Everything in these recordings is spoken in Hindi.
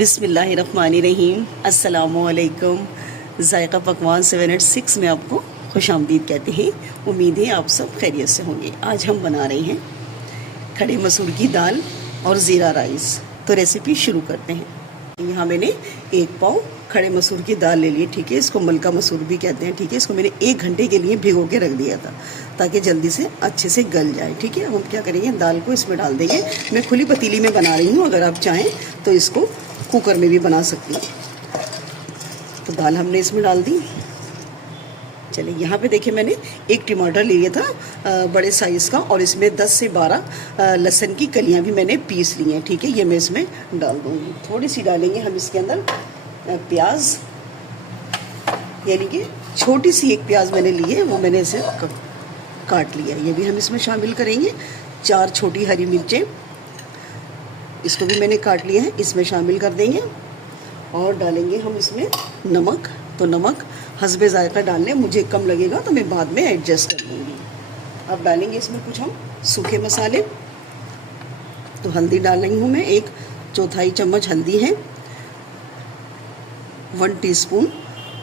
बिस्मिल्लाहिर्रहमानिर्रहीम। अस्सलामुअलैकुम। जायका पकवान 786 में आपको खुशामदीद कहते हैं। उम्मीद है आप सब खैरियत से होंगे। आज हम बना रहे हैं खड़े मसूर की दाल और ज़ीरा राइस। तो रेसिपी शुरू करते हैं। यहाँ मैंने 1 पाव खड़े मसूर की दाल ले ली, ठीक है। इसको मलका मसूर भी कहते हैं, ठीक है। इसको मैंने 1 घंटे के लिए भिगो के रख दिया था ताकि जल्दी से अच्छे से गल जाए, ठीक है। अब हम क्या करेंगे, दाल को इसमें डाल देंगे। मैं खुली पतीली में बना रही हूँ, अगर आप चाहें तो इसको कुकर में भी बना सकती हैं। तो दाल हमने इसमें डाल दी। चलिए, यहाँ पे देखिए मैंने 1 टमाटर ले लिया था बड़े साइज़ का, और इसमें 10 से 12 लहसुन की कलियाँ भी मैंने पीस ली हैं, ठीक है। ये मैं इसमें डाल दूँगी। थोड़ी सी डालेंगे हम इसके अंदर प्याज, यानी कि छोटी सी 1 प्याज मैंने ली है, वो मैंने इसे काट लिया है, ये भी हम इसमें शामिल करेंगे। 4 छोटी हरी मिर्चें, इसको भी मैंने काट लिया है, इसमें शामिल कर देंगे। और डालेंगे हम इसमें नमक। तो नमक हस्बे जायका डालने, मुझे कम लगेगा तो मैं बाद में एडजस्ट कर लूँगी। अब डालेंगे इसमें कुछ हम सूखे मसाले। तो हल्दी डाल रही हूँ मैं, 1/4 चम्मच हल्दी है। 1 टीस्पून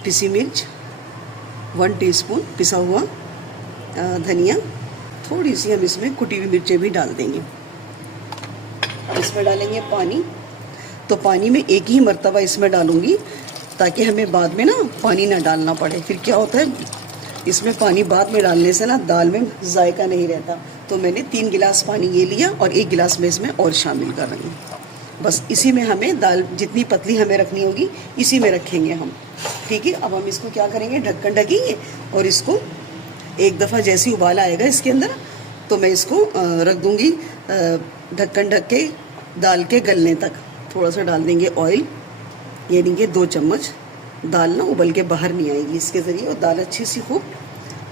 पिसी मिर्च, 1 टीस्पून पिसा हुआ धनिया। थोड़ी सी हम इसमें कुटी हुई मिर्चें भी डाल देंगे। इसमें डालेंगे पानी। तो पानी में 1 ही मर्तबा इसमें डालूंगी ताकि हमें बाद में ना पानी ना डालना पड़े। फिर क्या होता है, इसमें पानी बाद में डालने से ना दाल में जायका नहीं रहता। तो मैंने 3 गिलास पानी ये लिया और 1 गिलास में इसमें और शामिल कर रही हूँ। बस इसी में हमें दाल जितनी पतली हमें रखनी होगी इसी में रखेंगे हम, ठीक है। अब हम इसको क्या करेंगे, ढक्कन ढकेंगे और इसको एक दफ़ा जैसे उबाल आएगा इसके अंदर तो मैं इसको रख दूँगी ढक्कन ढक के दाल के गलने तक। थोड़ा सा डाल देंगे ऑयल, ये देंगे 2 चम्मच। दाल ना उबल के बाहर नहीं आएगी इसके ज़रिए, और दाल अच्छी सी खूब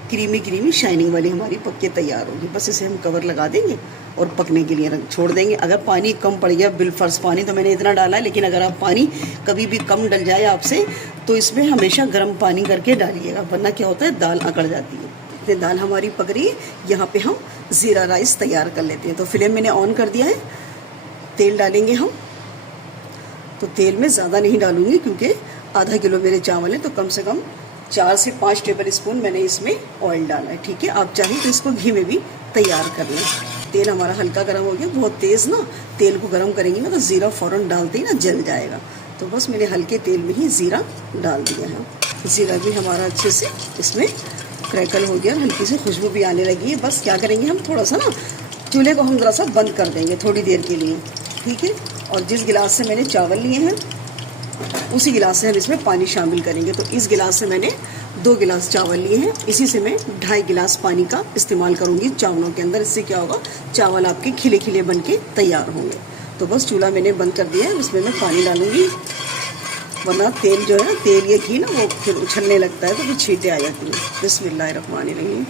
क्रीमी शाइनिंग वाली हमारी पक के तैयार होगी। बस इसे हम कवर लगा देंगे और पकने के लिए छोड़ देंगे। अगर पानी कम पड़ गया, बिलफर्ज पानी तो मैंने इतना डाला है, लेकिन अगर आप पानी कभी भी कम डल जाए आपसे तो इसमें हमेशा गर्म पानी करके डालिएगा, वरना क्या होता है दाल अकड़ जाती है। तो दाल हमारी पक रही है, यहाँ पे हम ज़ीरा राइस तैयार कर लेते हैं। तो फ्लेम मैंने ऑन कर दिया है। तेल डालेंगे हम। तो तेल में ज़्यादा नहीं डालूंगी क्योंकि आधा किलो मेरे चावल हैं, तो कम से कम 4 से 5 टेबल स्पून मैंने इसमें ऑयल डाला है, ठीक है। आप चाहें तो इसको घी में भी तैयार कर लें। तेल हमारा हल्का गर्म हो गया। बहुत तेज़ ना तेल को गर्म करेंगे ना तो ज़ीरा फ़ौरन डालते ही ना जल जाएगा। तो बस मैंने हल्के तेल में ही ज़ीरा डाल दिया है। ज़ीरा भी हमारा अच्छे से इसमें क्रैकल हो गया, हल्की सी खुशबू भी आने लगी है। बस क्या करेंगे, हम थोड़ा सा ना चूल्हे को हम ज़रा सा बंद कर देंगे थोड़ी देर के लिए, ठीक है। और जिस गिलास से मैंने चावल लिए हैं उसी गिलास से हम इसमें पानी शामिल करेंगे। तो इस गिलास से मैंने 2 गिलास चावल लिए हैं, इसी से मैं 2.5 गिलास पानी का इस्तेमाल करूंगी चावलों के अंदर। इससे क्या होगा, चावल आपके खिले खिले बन के तैयार होंगे। तो बस चूल्हा मैंने बंद कर दिया है, इसमें मैं पानी डालूंगी, वरना तेल जो है, तेल या घी ना वो फिर उछलने लगता है तो फिर छींटे आ जाती हैं। बिस्मिल्लाहिर्रहमानिर्रहीम।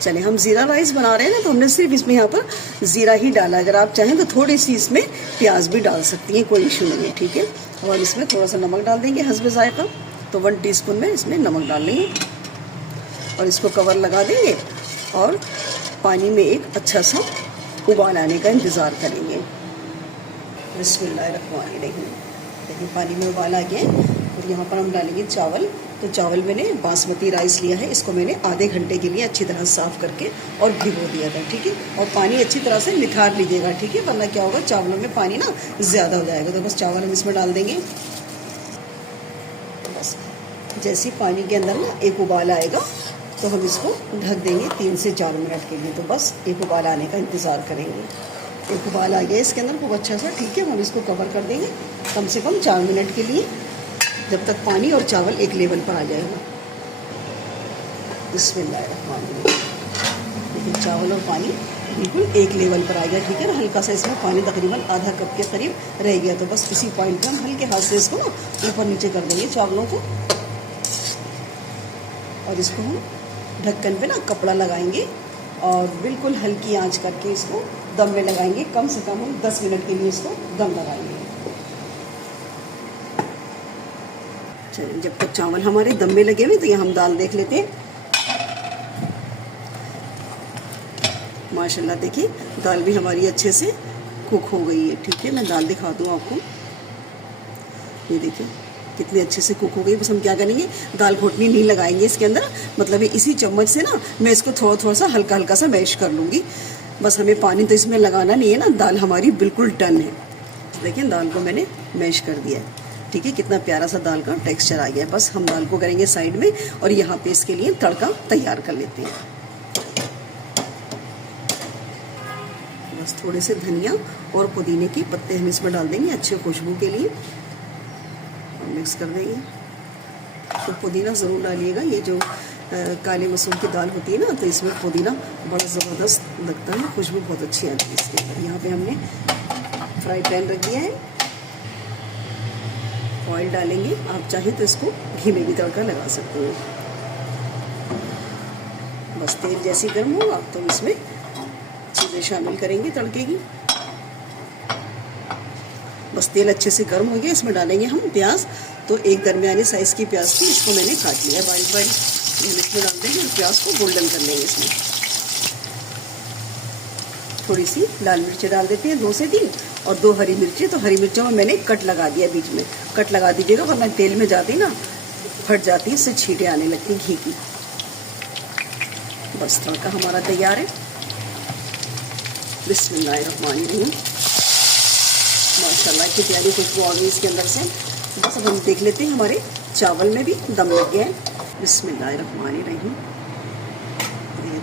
चले, हम ज़ीरा राइस बना रहे हैं ना, तो हमने सिर्फ इसमें यहाँ पर ज़ीरा ही डाला। अगर आप चाहें तो थोड़ी सी इसमें प्याज भी डाल सकती हैं, कोई इशू नहीं है, ठीक है। और इसमें थोड़ा सा नमक डाल देंगे हस्बे जायका। तो 1 टीस्पून में इसमें नमक डाल लेंगे और इसको कवर लगा देंगे और पानी में एक अच्छा सा उबाल आने का इंतज़ार करेंगे। बिस्मिल्लाहिर्रहमानिर्रहीम। देखिए पानी में उबाल आ गया है और यहाँ पर हम डालेंगे चावल। तो चावल मैंने बासमती राइस लिया है, इसको मैंने आधे घंटे के लिए अच्छी तरह साफ़ करके और भिगो दिया था, ठीक है। और पानी अच्छी तरह से निथार लीजिएगा, ठीक है, वरना क्या होगा, चावलों में पानी ना ज़्यादा हो जाएगा। तो बस चावल हम इसमें डाल देंगे। बस जैसे पानी के अंदर ना एक उबाल आएगा तो हम इसको ढक देंगे 3 से 4 मिनट के लिए। तो बस एक उबाल आने का इंतज़ार करेंगे। एक उबाल आ गया इसके अंदर खूब अच्छा सा, ठीक है। हम इसको कवर कर देंगे कम से कम 4 मिनट के लिए, जब तक पानी और चावल एक लेवल पर आ जाएगा। बिस्मिल्लाहिर्रहमानिर्रहीम। लेकिन चावल और पानी बिल्कुल एक लेवल पर आ गया, ठीक है ना। हल्का सा इसमें पानी तकरीबन आधा कप के करीब रह गया। तो बस इसी पॉइंट पर हम हल्के हाथ से इसको ना ऊपर नीचे कर देंगे चावलों को, और इसको हम ढक्कन पे ना कपड़ा लगाएंगे और बिल्कुल हल्की आंच करके इसको दम में लगाएंगे। कम से कम हम 10 मिनट के लिए इसको दम लगाएंगे। चलिए, जब तक चावल हमारे दम में लगे हुए तो ये हम दाल देख लेते हैं। माशाल्लाह देखिए दाल भी हमारी अच्छे से कुक हो गई है। ठीक है, मैं दाल दिखा दूँ आपको। ये देखिए कितनी अच्छे से कुक हो गई। बस हम क्या करेंगे, दाल घोटनी नहीं लगाएंगे इसके अंदर, मतलब इसी चम्मच से ना मैं इसको थोड़ा थोड़ा सा हल्का हल्का सा मैश कर लूँगी। बस हमें पानी तो इसमें लगाना नहीं है ना, दाल हमारी बिल्कुल डन है। देखिए दाल को मैंने मैश कर दिया है। ठीक है, कितना प्यारा सा दाल का टेक्सचर आ गया। बस हम दाल को करेंगे साइड में और यहाँ पे इसके लिए तड़का तैयार कर लेते हैं। बस थोड़े से धनिया और पुदीने के पत्ते हम इसमें डाल देंगे अच्छे खुशबू के लिए, और मिक्स कर देंगे। तो पुदीना ज़रूर डालिएगा, ये जो काले मसूर की दाल होती है ना, तो इसमें पुदीना बड़ा ज़बरदस्त लगता है, खुशबू बहुत अच्छी आती है इसके अंदर। यहाँ पे हमने फ्राई पैन रख दिया है, ऑयल डालेंगे। आप चाहे तो इसको घी में भी तड़का लगा सकते हो। बस तेल जैसे गर्म होगा तो इसमें चीज़ें शामिल करेंगे तड़के की। बस तेल अच्छे से गर्म हो गया, इसमें डालेंगे हम प्याज। तो एक दरमियाने साइज़ की प्याज थी, इसको मैंने काट लिया बारीक बारीक, इसमें डाल देंगे और प्याज को गोल्डन कर लेंगे। इसमें थोड़ी सी लाल मिर्चें डाल देते हैं, 2 से 3, और 2 हरी मिर्चें। तो हरी मिर्चों में मैंने कट लगा दिया, बीच में कट लगा दीजिएगा, वरना तेल में जाती ना फट जाती है, इससे छींटे आने लगती घी की। बस तड़का हमारा तैयार है। बिस्मिल्लाहिर्रहमानिर्रहीम। माशाल्लाह की प्यारी खुशबू आ गई इसके अंदर से। बस अब हम देख लेते हैं हमारे चावल में भी दम लग गया है। बिस्मिल्लाहिर्रहमानिर्रहीम।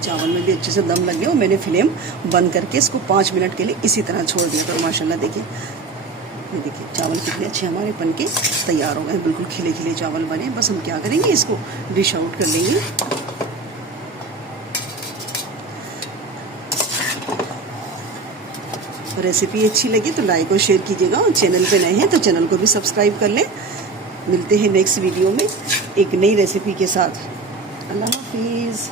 चावल में भी अच्छे से दम लग गया और मैंने फ्लेम बंद करके इसको 5 मिनट के लिए इसी तरह छोड़ दिया। तो माशाल्लाह देखिए, ये देखिए चावल कितने अच्छे हमारे बन के तैयार हो गए, बिल्कुल खिले खिले चावल बने। बस हम क्या करेंगे, इसको डिश आउट कर लेंगे। रेसिपी अच्छी लगी तो लाइक और शेयर कीजिएगा, और चैनल पे नए हैं तो चैनल को भी सब्सक्राइब कर लें। मिलते हैं नेक्स्ट वीडियो में एक नई रेसिपी के साथ। अल्लाह हाफिज़।